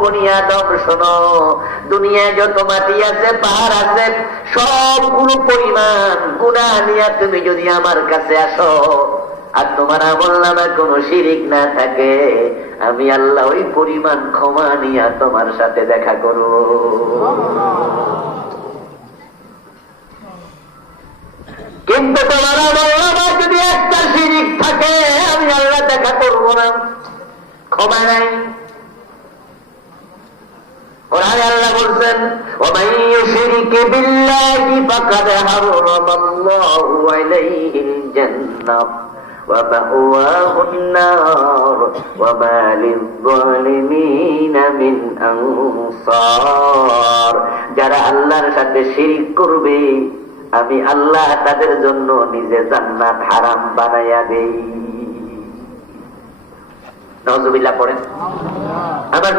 বনি আদম শোনো, দুনিয়ায় যত মাটি আছে, পাহাড় আছে, সবগুলো পরিমাণ গুনাহ নিয়ে তুমি যদি আমার কাছে আসো, আর তোমার আমলনামায় কোনো শিরিক না থাকে, আমি আল্লাহ ওই পরিমাণ ক্ষমা নিয়ে তোমার সাথে দেখা করব। কিন্তু তোমার আমলনামায় যদি একটা শিরিক থাকে, আমি আল্লাহ দেখা করব না, ক্ষমা নাই। কোরআনে আল্লাহ বলছেন, ওয়া মান ইউশরিক বিল্লাহি ফাকাদ হারামাল্লাহু আলাইহিল জান্নাহ ওয়া মাওয়াহুন নার ওয়া মা লিয-যালিমিনা মিন আনসার। যারা আল্লাহর সাথে শিরক করবে, আমি আল্লাহ তাদের জন্য নিজে জান্নাত হারাম বানায়া দেই। নাউযুবিল্লাহ পড়েন।